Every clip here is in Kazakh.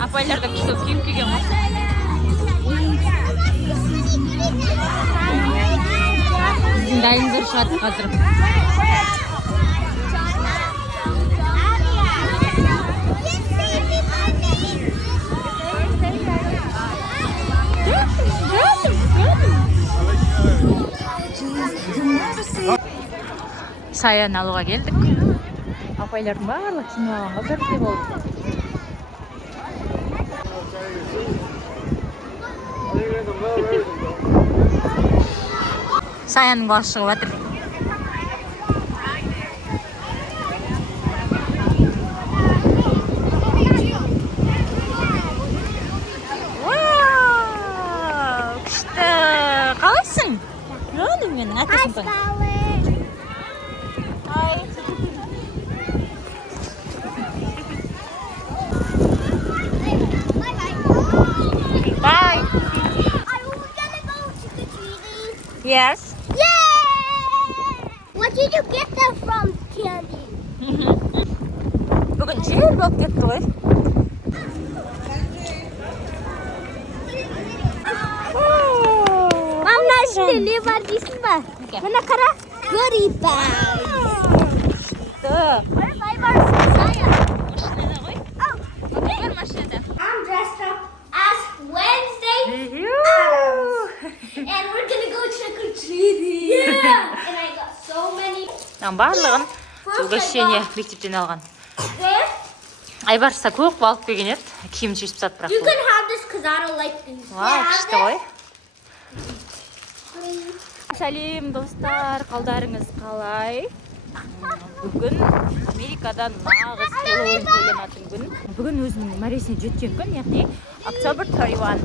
Апайлар да күшті киім киген ғой. Біздің дайындар шығады қазір. Саян алуға келдік. Апайлардың барлық киініп алғанға бірдей болды. Саянның басы шығып жатыр. Күшті! Қалайсың? Жөнім менің атасың. Bye. Are we gonna go trick-or-treating? Yes. Yay! What did you get them from, Candy? Бүгін жел болып кетті ғой. Мамна ішінде не бар дейсің ба? Мына қара. Goodie bag. Бай барсың, Сая. Машинада ғой. Бар машинада. I'm dressed up as Wednesday and we're gonna go trick-or-treating. Yeah! And I got so many. Барлығын угощение мектептен алған. Айбарса көп алып келген еді. Киім шешіп сатып бірақ. You can have this because I don't like these. Вау, күшті ғой. Сәлем достар, қалдарыңыз қалай? Бүгін Америкадан нағыз Хэллоуин тойланатын күн. Бүгін өзінің мәресіне жеткен күн, яғни October 31.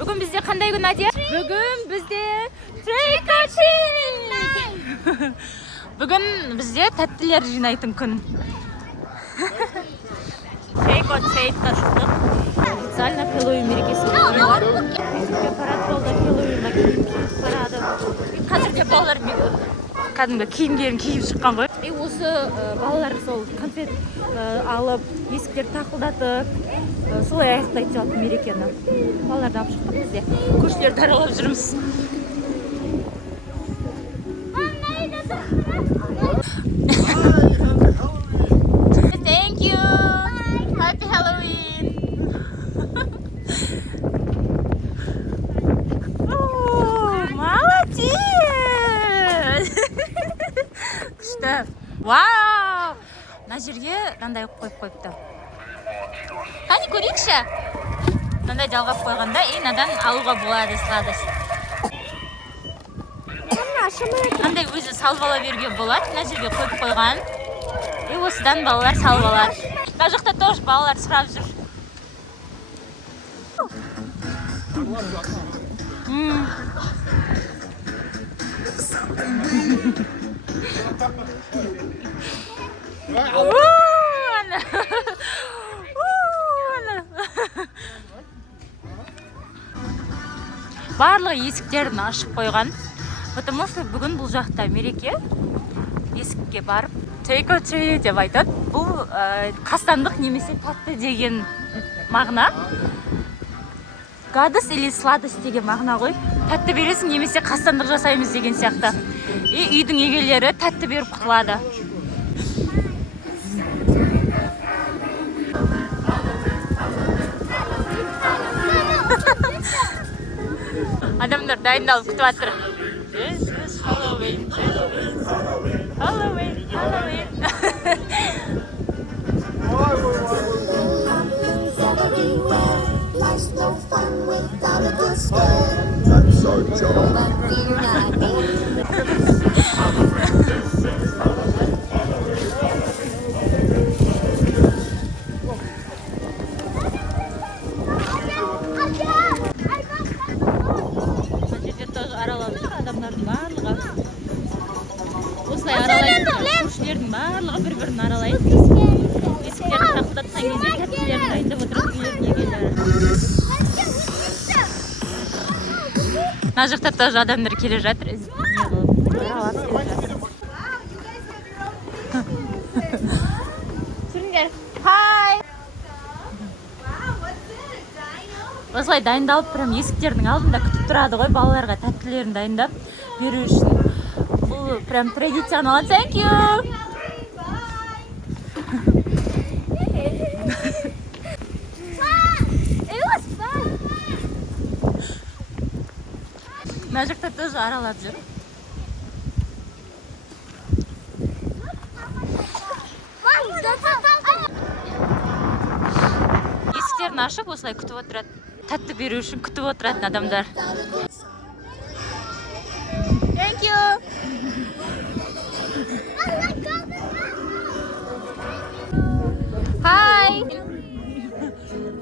Бүгін бізде қандай күн, Надя? Бүгін бізде trick-or-treating. Бүгін бізде тәттілер жинайтын күн. Trick-or-treat'қа шықтық. Официально Хэллоуин мерекесі бар. Мектепке парад болды, Хэллоуинға киім киіп парады. Қазір де балалар кәдімгі киімдерін киіп шыққан ғой. Осы балалар сол конфет алып, есіктер тақылдатып, солай аяқтайды жалпы мерекені. Балаларды алып шықтық бізде. Көршілерді аралап жүрміз. Thank you. Happy Halloween. Молодец. Күшті. Вау! Мына жерге мынандай қойып қойыпты. Қане көрейікші. Мынандай жалғап қойғанда, мынадан алуға болады сладость. Мынандай өзі салып ала беруге болады. Мына жерге қойып қойған. Осыдан балалар салып алады. Мына жақта тоже балалар сұрап жүр. Барлығы есіктерін ашып қойған. Потому что бүгін бұл жақта мереке. Есікке барып trick-or-treat деп айтады. Бұл қастандық немесе татты деген мағына. Гадость или сладость деген мағына ғой. Тәтті бересің немесе қастандық жасаймыз деген сияқты. Үйдің егелері тәтті беріп құтылады. Адамдар дайындалып күтіп жатыр. This is Halloween. Halloween. Halloween. Life's no fun without a good scare. That's so John. But we're not адамдардың барлығы осылай аралайды. Көршілердің барлығы бір-бірін аралайды. Есіктерін тақылдатқан кезде тәттілерін дайындап отырып үйлердің егелері. Мына жақта тоже адамдар келе жатыр. Жүріңдер. Хай! осылай дайындалып прям есіктердің алдында күтіп тұрады ғой, балаларға тәттілерін дайындап беру үшін. Бұл прям традиционал. Thank you. It was fun. Мына жақта тоже аралап жүр. Есіктерін ашып, осылай күтіп отырады. Тәтті беру үшін күтіп отыратын адамдар. Thank you. Hi.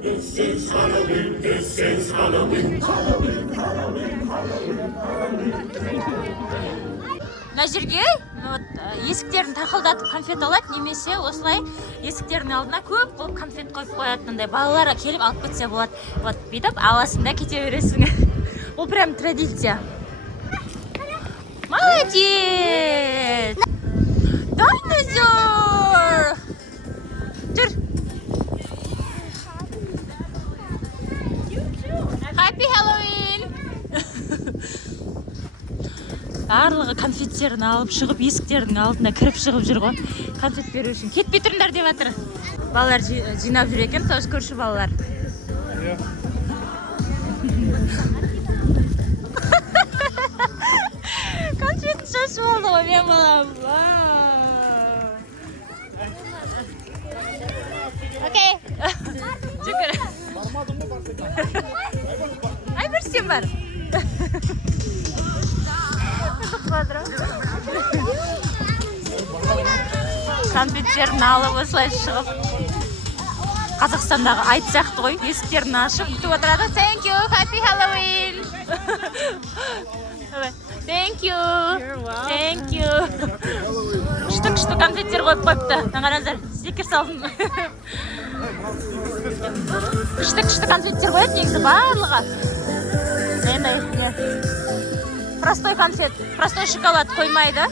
This is Halloween, this is Halloween. Мына жерге есіктерін тақылдатып конфет алады, немесе осылай есіктердің алдына көп қылып конфет қойып қояды. Мындай балаларға келіп алып кетсе болады. Вот бүйтіп аласың да кете бересің. Бұл прям традиция. Молодец! Дайнозавр! Жүр. Happy Halloween! Барлығы конфеттерін алып шығып, есіктердің алдына кіріп шығып жүр ғой. Конфет беру үшін. Кетпей тұрыңдар деп жатыр. Балалар жинап жүр екен, тоже көрші балалар. Конфет шашып алды ғой, мен балам. Окей. Жүгір. Ай, бір сен бар. Конфеттерін алып осылай шығып, Қазақстандағы айт сияқты ғой, есіктерін ашып күтіп отырады. Thank you, happy Halloween. Thank you. Thank you. Күшті конфеттер қойып қойыпты. Қараңыздар, стикер салдым. Күшті конфеттер қояды негізі барлығы. Простой конфет, простой шоколад қоймайды.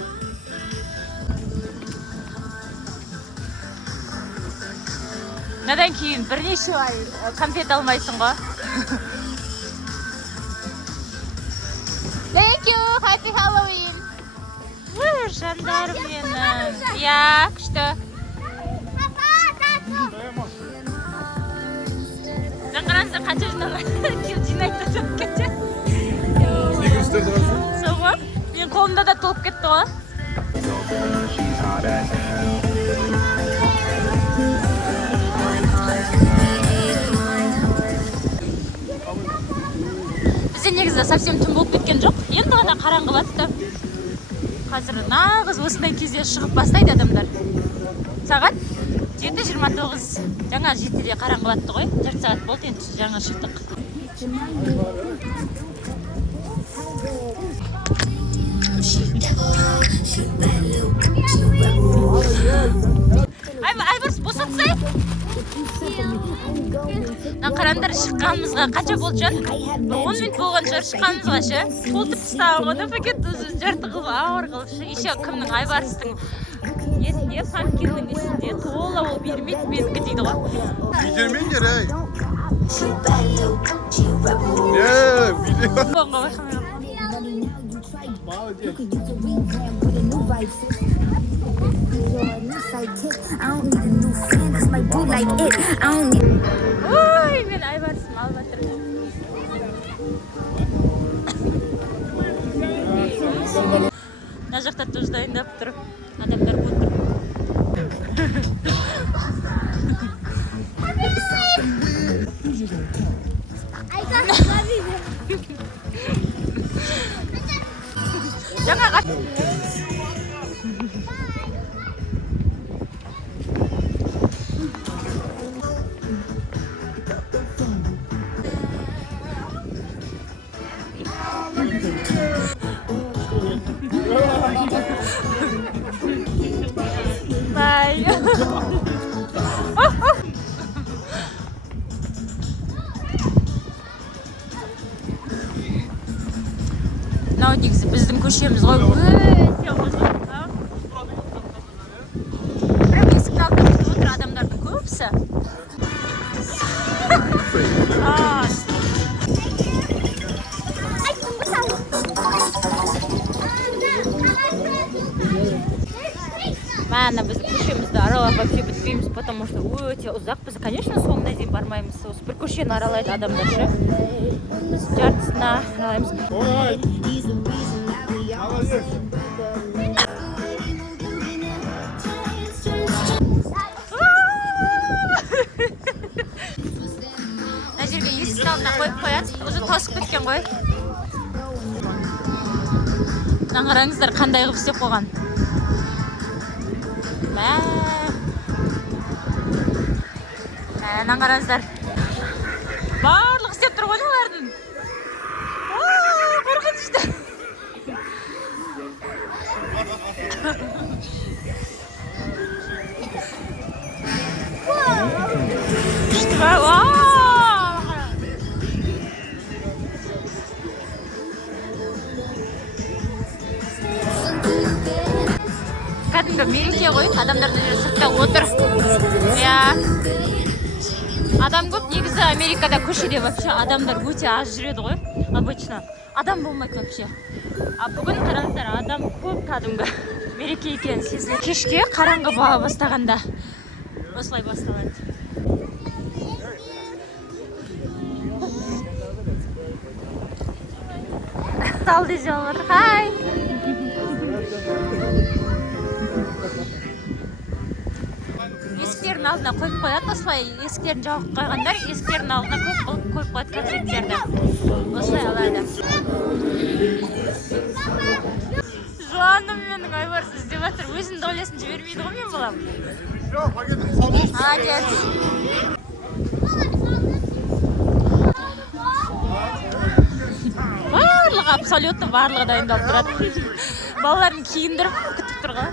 Надан кейін бірнеше ай конфет алмайсың ғой. Thank you, happy Halloween. Жандарым менің. Я, күшті. Қараңыздар, қанша жинайды деп кетеді. Сол ғой? Мен қолымда да толып кетті ғой. Бізде негізі совсем түн болып кеткен жоқ. Енді ғана қараңғылатты. Қазір нағыз осындай кезде шығып бастайды адамдар. Сағат 7:29. Жаңа 7-де қараңғылатты ғой. 4 сағат болды, енді жаңа шықтық. Айбарс, босатсай. Қараңдар, шыққанымызға қанша болды жан? 10 минут болған шығар шыққанымызға ше. Қолтып тастаған ғой, пакет жарты қылып, ауыр қылып. Еще кімнің Айбарстың есінде, панкиннің есінде тола ол бермейді менікі дейді ғой. Билермеңдер, ей. Ой, мен Айбарсым алып жатырмын. Мына жақта тоже дайындап тұр. Адамдар отыр. Жаңа Bye. Мынау негізі біздің көшеміз ғой. Өте ұзын. Прям есіктің алдында күтіп отыр адамдардың көбісі. ана біз көшемізді аралап вообще бітпейміз, потому что өте ұзақ. Біз, конечно, соңына дейін бармаймыз. Осы бір көшені аралайды адамдар ше. Біз жартысына аралаймыз. Мына жерге есіктің алдына қойып қояды. Уже тосып кеткен ғой. Мына қараңыздар қандай қылып істеп қойған. Мына қараңыздар. Барлық істеп тұр ғой олардың. Қорқынышты. Күшті ба? Кәдімгі мереке ғой, адамдардың жүрі сыртта отыр. Адам көп, негізі Америкада көшеде вообще адамдар өте аз жүреді ғой, обычно. Адам болмайды вообще. А бүгін қараңыздар, адам көп кәдімгі мереке екен сезіледі. Кешке қараңғы бола бастағанда осылай басталады. Салды жолыр. Хай! Есіктердің алдына қойып қояды, осылай есіктерін жауып қойғандар, есіктердің алдына көп қойып қояды концерттерді. Осылай алады. Жуаным менің Айбарс іздеп жатыр. Өзінің даулесін жібермейді ғой мен балам. Молодец. Барлығы, абсолютно барлығы дайындалып тұрады. Балаларын киіндіріп күтіп тұрға.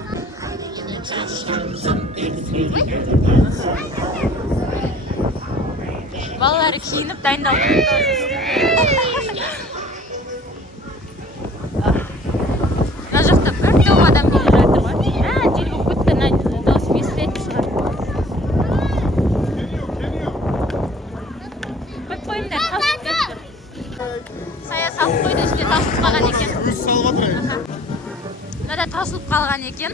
Балалары киініп дайындалып тұрады. Мына жақта бір топ адам келе жатыр ғой. Жел болып кетті, дауысым естілетін шығар. Көп қойыңдар, тасып кетті. Сая салып қойды, үстіне тасылып қалған екен. Мынада тасылып қалған екен.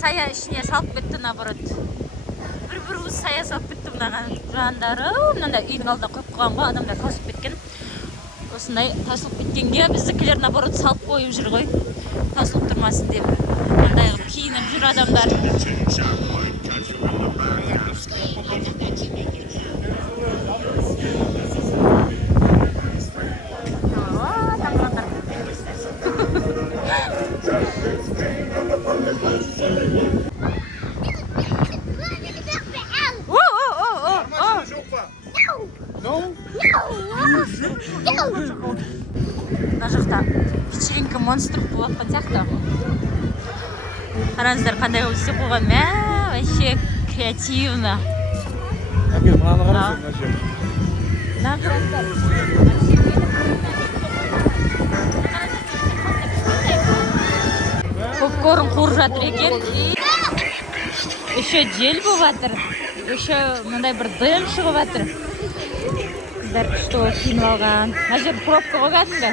Сая ішіне салып кетті, наоборот. Бір уыз сая салып кетті мынаған жандары. Мынада үйдің алдына қойып қойған ғой, адамдар тасып кеткен. Осындай тасылып кеткенге біздікілер наоборот салып қойып жүр ғой. Тасылып тұрмасын деп. Мындай киініп жүр адамдар. Мына жақта вечеринка монстр болып жатқан сияқты. Қараңыздар қандай қылып істеп қойған. Вообще креативно. Әкел, мынаны қарасың мына жер. Мына қараңыздар. Попкорн қуырып жатыр екен. Еще жел болып жатыр. Еще мындай бір дым шығып жатыр. Қыздар күшті болып киініп алған. Мына жер пробка ғой кәдімгі.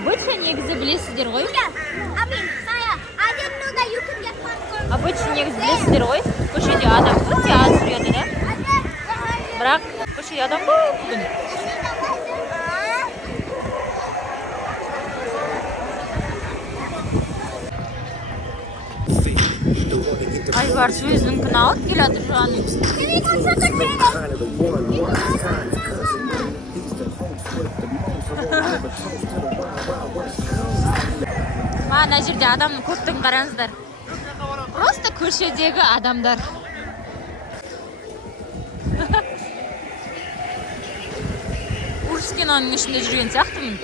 Обычно негізі білесіздер ғой. Обычно негізі білесіздер ғой. Көшеде адам өте аз жүреді, да? Бірақ көшеде адам көп бүгін. Айбарс өзінікін алып келеді жуан үйсін. Мына жерде адамның көптігін қараңыздар. Просто көшедегі адамдар. Ұрыс киноның ішінде жүрген сияқтымын.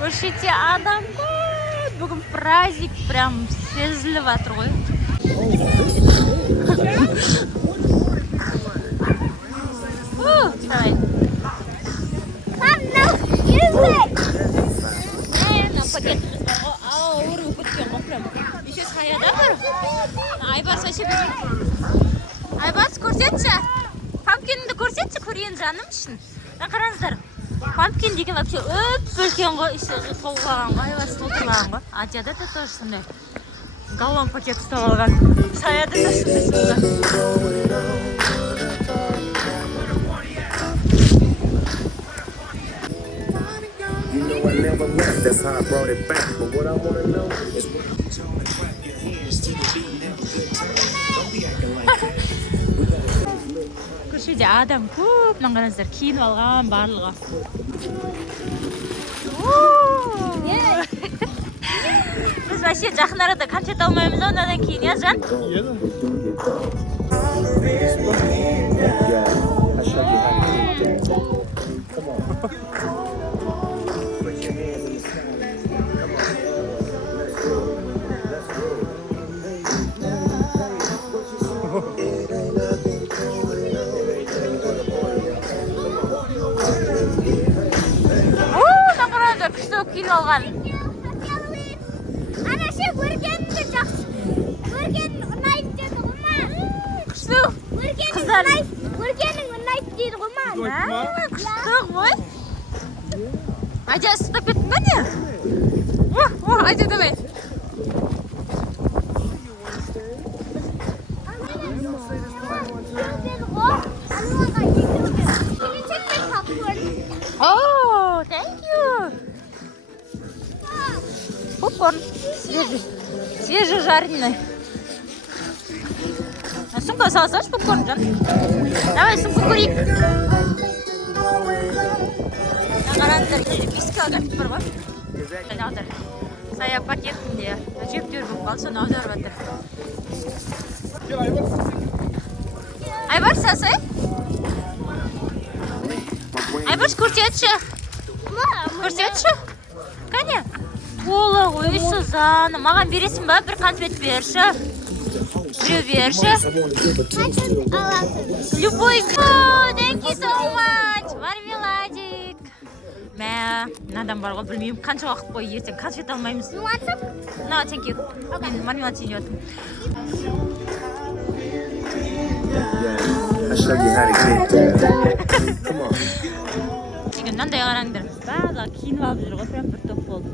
Көшеде адам көп. Бүгін праздник прям сезіліп жатыр ғой. Айбар вообще Айбар көрсетші. Пампкинді көрсетші, көрейін жаным үшін. Қараңыздар. Пампкин деген вообще үлкен ғой, іші толғаған ғой, айбар толтырған ғой. Азияда да тоже сондай. Галлон пакет ұстап алған. Саяда да сондай. You know I never left, that's how I brought it back. But what I wanna know is what I'm talking clap your hands to the beat and have a good time. Don't be acting like that. Көршіде адам көп, қараңыздар, киініп алған барлығы. Біз вообще жақын арада концерт алмаймыз, одан кейін, я Жан? Күшті киініп алған. Ана ше көргенімді жақсы. Көргенің ұнайды деді ғұма. Күшті. Қыздар. Көргенің ұнайды дейді ғұма. Күшті ғой. Айда ұстап кеттің бе не? Айда давай. О, thank you. Попкорн свежежаренный. Сумка салсаш попкорн, Жан? Давай сумку көрейік. Қараңыздар, бискал кәтіп бар ғой. Жаңағыдар. Сая пакетінде жептер болып қалды, соны аударып жатыр. Айбар, сасай? Айбар, көрсетші. Көрсетші? Кәне? Ола ғой, Сузана. Маған бересің ба? Бір конфет берші. Біреу берші. Любой. Thank you so much. Мармеладик. Мә, надан бар ғой, білмеймін. Қанша уақыт бойы ертең конфет алмаймыз. No, thank you. Мен мармелад жейін өттім. I'll show you how to get there. Come on. Мынандай қараңдар. Барлығы киініп алып жүр ғой, прям бір топ болды.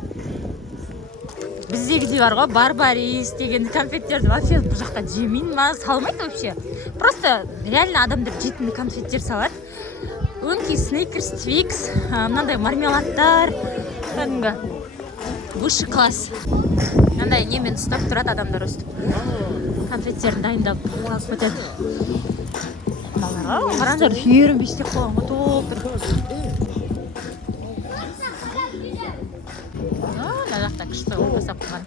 Біздегіде бар ғой, барбарис деген конфеттерді вообще бұл жақта жемейін ма, салмайды вообще. Просто реально адамдар жейтін конфеттер салады. Өңкей Сникерс, Твикс, мынандай мармеладтар, кәдімгі высший класс. Мынандай немен ұстап тұрады адамдар өстіп. Конфеттерін дайындап алып өтеді. Қараңдар, үйерін бестеп қойған ғой, толтыр. Мына жақта күшті жасап қойған.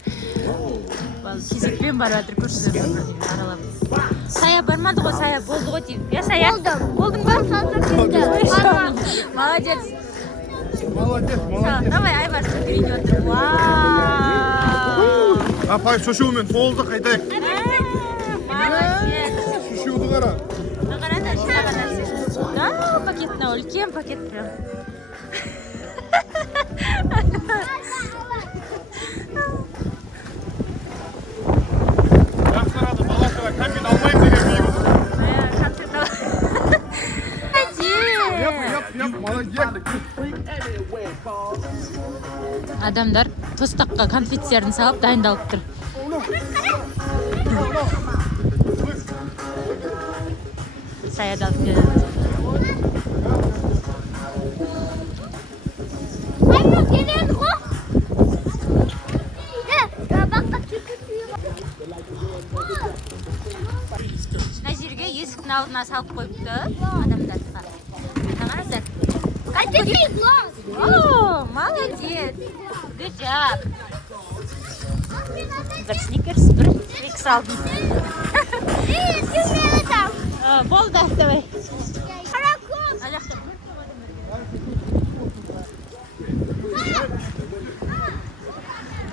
Кезекпен барып жатыр, көршілерді аралап. Сая бармады ғой, Сая болды ғой деймін. Я Сая? Болдың ба? Молодец. Давай, Айбар, үйіне отыр. Вау! Апай, шошуымен толды, қайтайық. Молодец. Шошуды қара. Қараңдар, шыдаған нәрсе. Да, пакетна, үлкен пакет прям. Жақсырады, балашыға кәмпит алмайым деген бейбіз. Адамдар тостаққа конфеттерін салып дайындалып тұр. Саяда алып келеді. Айна келеді ғой. Баққа түкітейі ғой. Мына жерге есіктің алдына салып қойыпты адамдарға. Қараңыздар. Қайтесей глаз. О, молодец. Good job. Бір Сникерс, бір Твикс алдым. Болды, давай.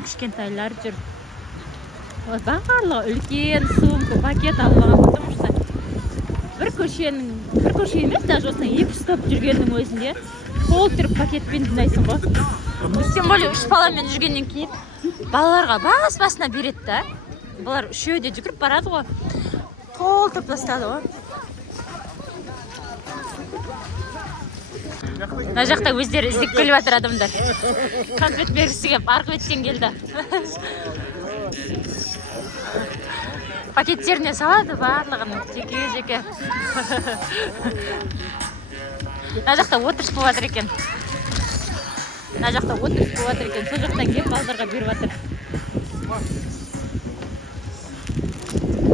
Кішкентайлар жүр. Барлығы үлкен сумка, пакет алған, потому что бір көше емес, даже осының 2 топ жүргеннің өзінде толтырып пакетпен жинайсың ғой. Тем более 3 баламен жүргеннен кейін балаларға бас-басына береді да. Бұлар үшеуі де жүгіріп барады ғой. Толтырып тастады ғой. Мына жақта өздері іздеп келіп жатыр адамдар. Конфет бергісі келіп, арғы беттен келді. Пакеттеріне салады барлығын, жеке-жеке. Мына жақта отырыс болып жатыр екен. Сол жақтан келіп балдарға беріп жатыр.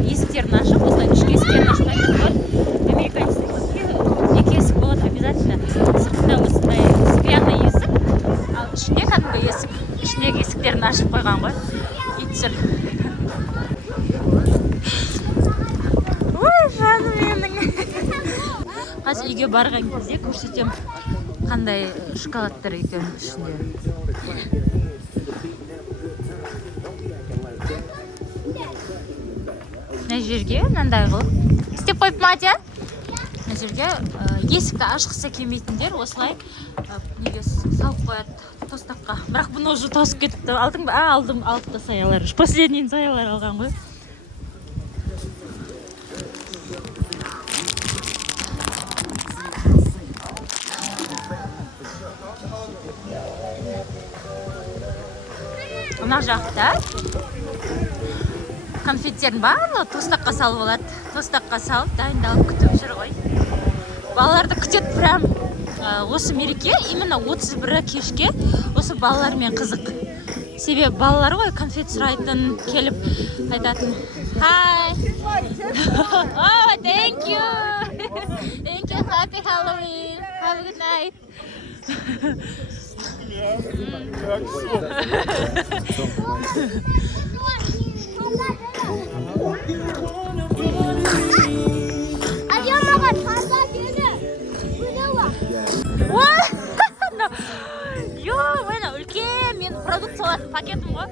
Есіктерін ашып, осылай ішкі есіктерін ашпайды ғой. Американецтер екі есік болады обязательно. Сыртында осындай стеклянный есік, ал ішінде кәдімгі есік. Ішіндегі есіктерін ашып қойған ғой. Итшіл. Ой, жаным менің. Қазір үйге барған кезде көрсетем қандай шоколадтар екен ішінде. Мына жерге мынандай қылып істеп қойып ма де? Мына жерге есікті ашқысы келмейтіндер осылай неге салып қояды тостаққа. Бірақ бұны уже тосып кетіпті. Алдың ба? Алдым, алып та саялар. Последний саялар алған ғой. Мына жақта конфеттерін барлығы тостаққа салып алады. Тостаққа салып, дайындалып күтіп жүр ғой. Балаларды күтеді прям осы мереке, именно 31 кешке осы балалармен қызық. Себебі балалар ғой конфет сұрайтын, келіп айтатын. Hi! Oh, thank you! Thank you, happy Halloween! Have a good night! үлкен мен продукт салатын пакетім ғой.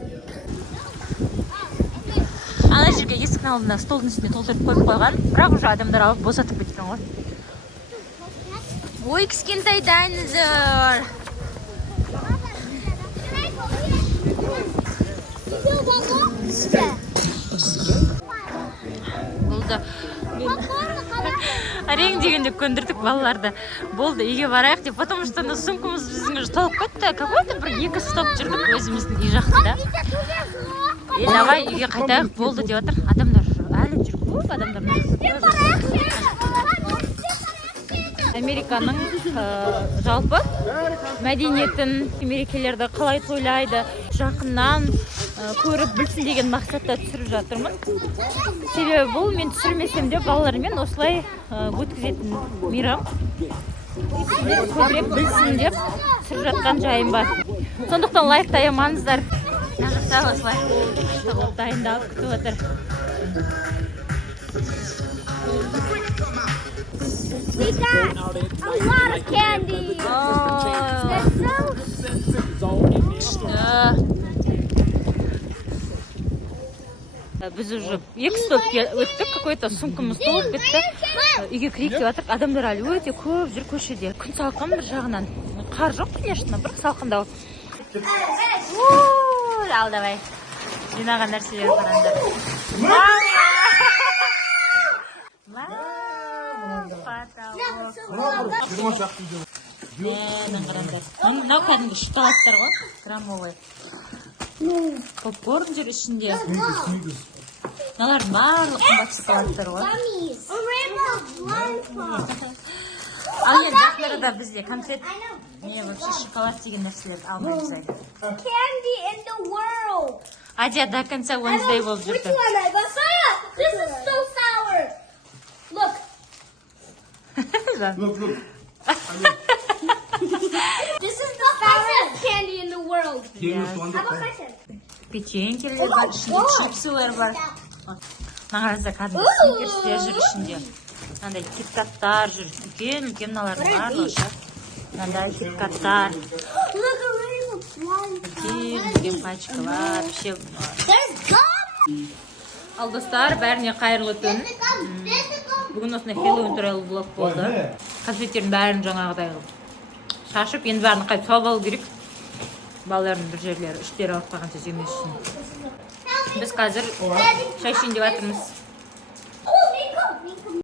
Ана жерге есіктің алдында столдың үстіне толтырып қойып қойған, бірақ уже адамдар алып босатып кеткен ғой. Ой, кішкентай дайнозавр. Болды. Әрең дегенде көндірдік балаларды. Болды, үйге барайық деп, потому что сумкамыз біздің уже толып кетті. Какой-то бір 2 стоп жүрдік өзіміздің үй жақында. Давай үйге қайтайық, болды деп отыр. Адамдар әлі жүр, көп адамдар. Американың жалпы мәдениетін, мерекелерді қалай тойлайды, жақыннан көріп білсін деген мақсатта түсіріп жатырмын. Себебі бұл мен түсірмесем де балалармен осылай өткізетін мейрам. Көбірек білсін деп түсіріп жатқан жайым бар. Сондықтан лайкты аямаңыздар. Мына жақта осылай дайындалып күтіп отыр. We got a lot of candy. Біз уже 2 стопке өттік, какой-то сумкамыз толып кетті. Үйге кірейік деп жатырмық. Адамдар әлі өте көп жүр көшеде. Күн салқын бір жағынан. Қар жоқ, конечно, бірақ салқындау. Ал давай. Жинаған нәрселер қараңдар. Мынау кәдімгі шоколадтар ғой, граммовый. Попкорн жүр ішінде. Мыналардың барлық қымбат шоколадтар ғой. Ал енді жақында бізде конфет, не вообще шоколад деген нәрселерді алмаймызайды. Candy in the world. Адия до конца Wednesday болып Which жүрді. one? This is so sour. Look. Look. This is the sourest candy in the world. Have a question. Печенькелер бар, ішінде чипсылар бар. Маңызда кәдімгі сникерстер жүр ішінде. Мынандай киткаттар жүр. Үлкен мыналардың барлығы. Мынандай киткаттар. Үлкен пачкалар. There's gum. Ал достар, бәріне қайырлы түн. Бүгін осындай Хэллоуин туралы влог болды. Конфеттердің бәрін жаңағыдай шашып, енді бәрін қайтып салып алу керек. Балалардың бір жерлері, іштері ауырып қалғанша жемес үшін. Biz hazır şaşın деп atırmız.